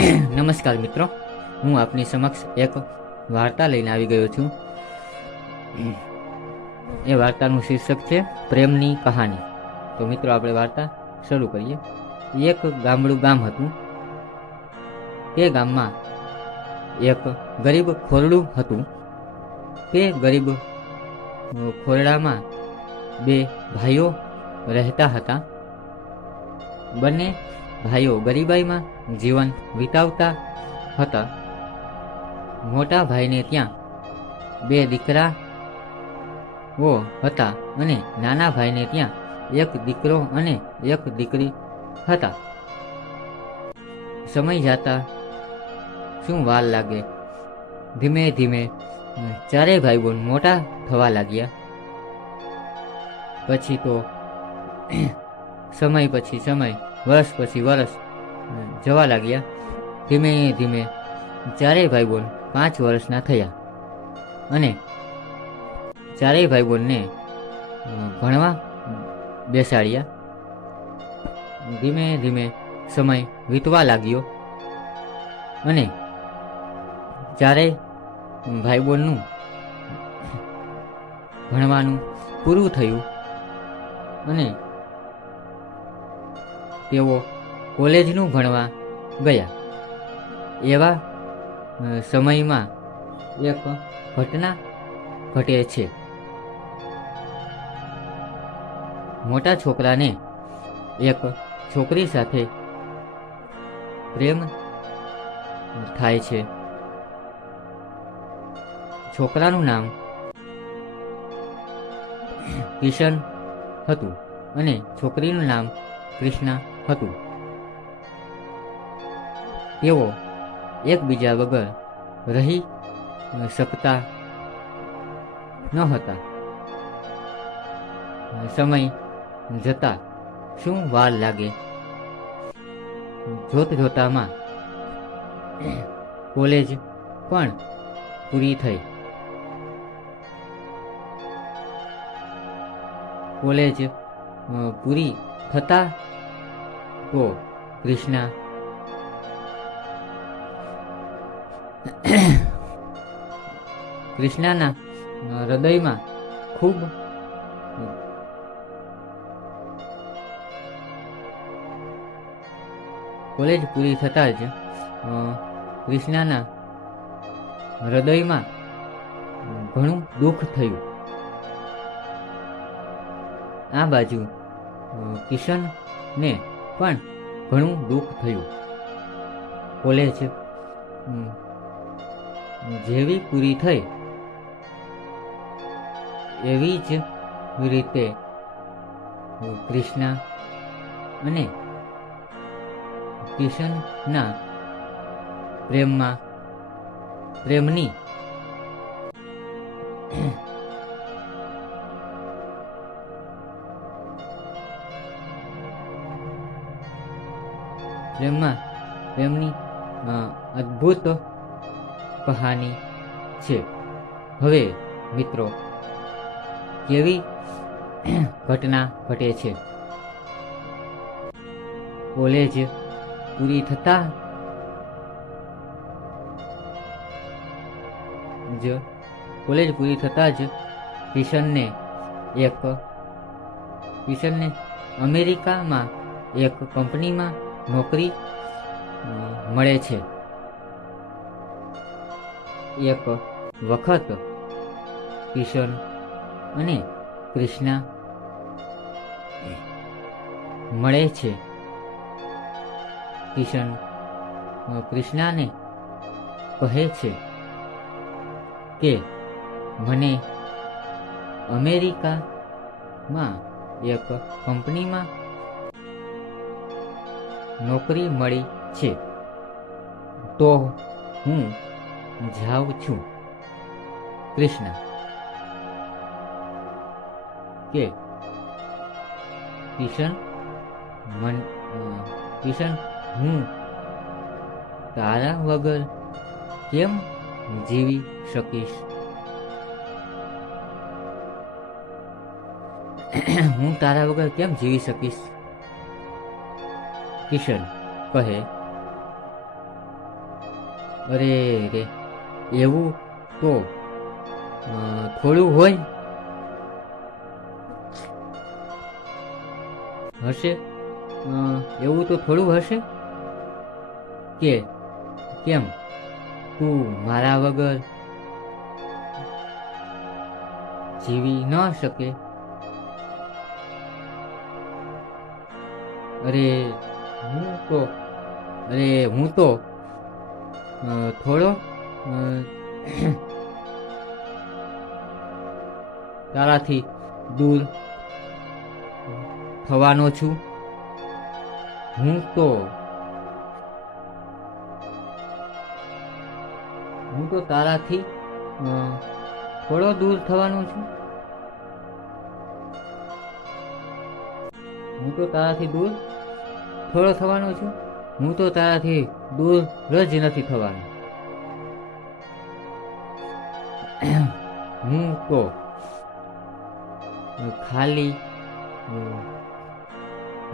નમસ્કાર મિત્રો, હું આપની સમક્ષ એક વાર્તા લઈને આવી ગયો છું. એ વાર્તાનું શીર્ષક છે પ્રેમની કહાની. તો મિત્રો, આપણે વાર્તા શરૂ કરીએ. એક ગામડું ગામ હતું. તે ગામમાં એક ગરીબ ખોરડું હતું. તે ગરીબ ખોરડામાં બે ભાઈઓ રહેતા હતા. બંને ભાઈઓ ગરીબાઈમાં જીવન વિતાવતા હતા. મોટા ભાઈને ત્યાં બે દીકરાઓ હતા અને નાના ભાઈને ત્યાં એક દીકરો અને એક દીકરી હતા. સમય જતા શું વાર લાગે, ધીમે ધીમે ચારેય ભાઈ બહેન મોટા થવા લાગ્યા. પછી તો સમય પછી સમય, વર્ષ પછી વર્ષ જવા લાગ્યા. ધીમે ધીમે ચારેય ભાઈ બહેન 5 વર્ષના થયા અને ચારેય ભાઈ બહેનને ભણવા બેસાડ્યા. ધીમે ધીમે સમય વીતવા લાગ્યો અને ચારેય ભાઈ બહેનનું ભણવાનું પૂરું થયું અને તેઓ કોલેજનું ભણવા ગયા. એવા સમયમાં એક ઘટના ઘટે છે. મોટા છોકરાને એક છોકરી સાથે પ્રેમ થાય છે. છોકરાનું નામ કિશન હતું અને છોકરીનું નામ કૃષ્ણા હતું. તેઓ એકબીજા વગર રહી શકતા ન હતા. સમય જતા શું વાર લાગે, જોત જોતામાં કોલેજ પણ પૂરી થઈ. કોલેજ પૂરી થતા તો કૃષ્ણા કૃષ્ણાના હૃદયમાં ખૂબ કોલેજ પૂરી થતા જ કૃષ્ણાના હૃદયમાં ઘણું દુઃખ થયું. આ બાજુ કિશનને પણ ઘણું દુઃખ થયું. કોલેજ જેવી પૂરી થઈ એવી જ રીતે કૃષ્ણા અને કિશનના પ્રેમની અદ્ભુત કહાની છે. હવે મિત્રો, કેવી ઘટના ઘટે છે. કોલેજ પૂરી થતા જ કિશનને અમેરિકામાં એક કંપનીમાં નોકરી મળે છે. એક વખત કિશન અને કૃષ્ણા મળે છે. કિશન કૃષ્ણાને કહે છે કે મને અમેરિકામાં એક કંપનીમાં નોકરી મળી છે, તો હું જાઉં છું. કૃષ્ણા કે કિશન, હું તારા વગર કેમ જીવી શકીશ? હું તારા વગર કેમ જીવી શકીશ? કિશન કહે, અરે રે, એવું તો થોડું હોય હશે. એવું તો થોડું હશે કે કેમ તું મારા વગર જીવી ન શકે? અરે હું તો હું તો થોડો અ, તારાથી દૂર થવાનો છું. હું તો તારાથી થોડો દૂર થવાનો છું. હું તો તારાથી દૂર થોડો થવાનો છું. હું તો તારાથી દૂર જ નથી થવાનો. હું તો ખાલી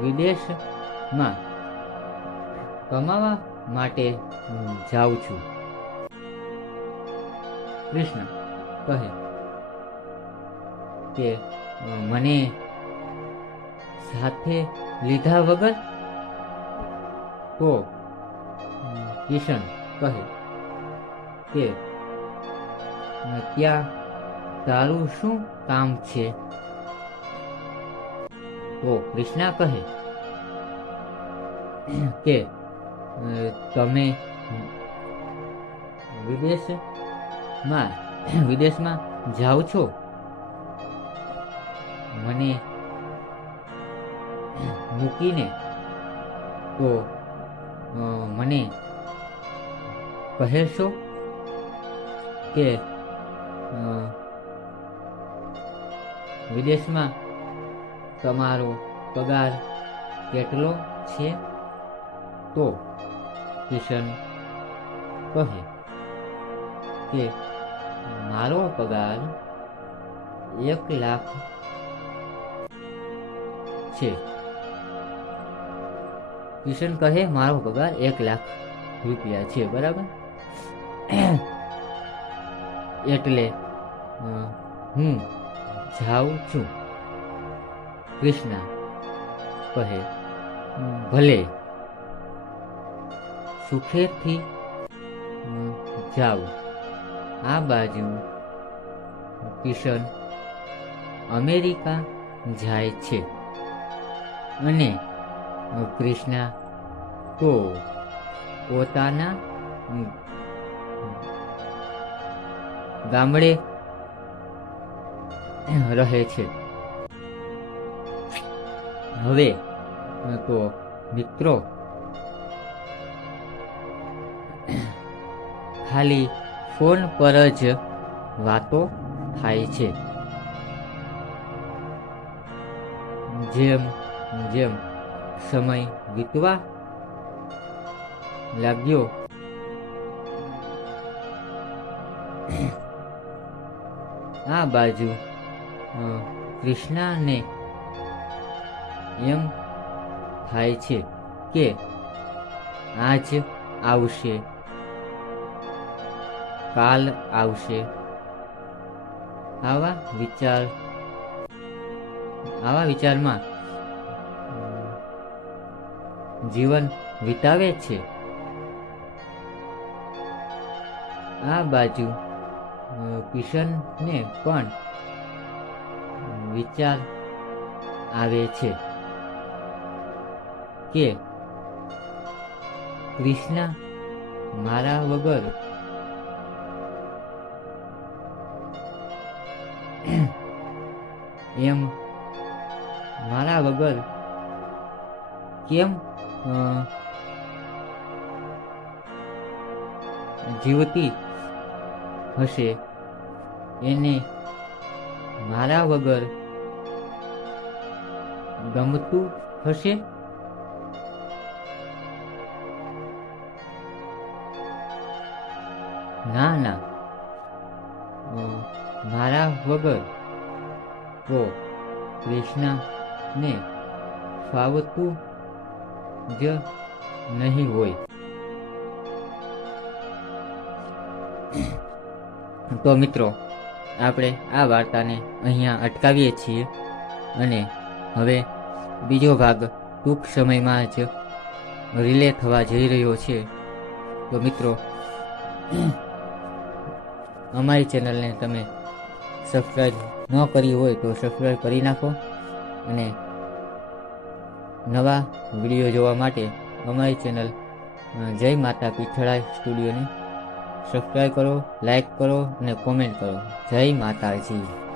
વિદેશમાં કમાવા માટે જાઉં છું. કૃષ્ણ કહે કે મને સાથે લીધા વગર? તો કિશન કહે કે ત્યાં તારું શું કામ છે? તો કૃષ્ણા કહે કે તમે વિદેશમાં જાઓ છો, મને મૂકીને, તો મને કહેશો કે વિદેશમાં તમારો પગાર કેટલો છે? તો કિશન કહે કે મારો પગાર 1 લાખ છે. કિશન કહે મારો પગાર 1 લાખ રૂપિયા છે, બરાબર? એટલે હું જાઉં છું. કૃષ્ણા કહે ભલે, સુખેથી જાઓ. આ બાજુ કિશન અમેરિકા જાય છે અને કૃષ્ણા તો પોતાના ગામડે રહે છે. હવે તો મિત્રો ખાલી ફોન પર જ વાતો થાય છે. જેમ જેમ સમય વીતવા લાગ્યો આ બાજુ કૃષ્ણાને એમ થાય છે કે આજ આવશે, કાલ આવશે. આવા વિચારમાં જીવન વિતાવે છે. આ બાજુ કિશનને પણ વિચાર આવે છે કે કૃષ્ણા મારા વગર કેમ જીવતી હશે? એને મારા વગર ગમતું હશે? ના, મારા વગર તો કૃષ્ણાને ફાવતું જ નહીં હોય. તો મિત્રો આપણે આ વાર્તાને અહીંયા અટકાવીએ છીએ અને હવે બીજો ભાગ ટૂંક સમયમાં જ રિલે થવા જઈ રહ્યો છે. તો મિત્રો અમારી ચેનલને તમે સબસ્ક્રાઈબ ન કરી હોય તો સબસ્ક્રાઈબ કરી નાખો અને નવા વિડીયો જોવા માટે અમારી ચેનલ જય માતા પીઠળાઈ સ્ટુડિયોને સબસ્ક્રાઈબ કરો, લાઈક કરો અને કોમેન્ટ કરો. જય માતાજી.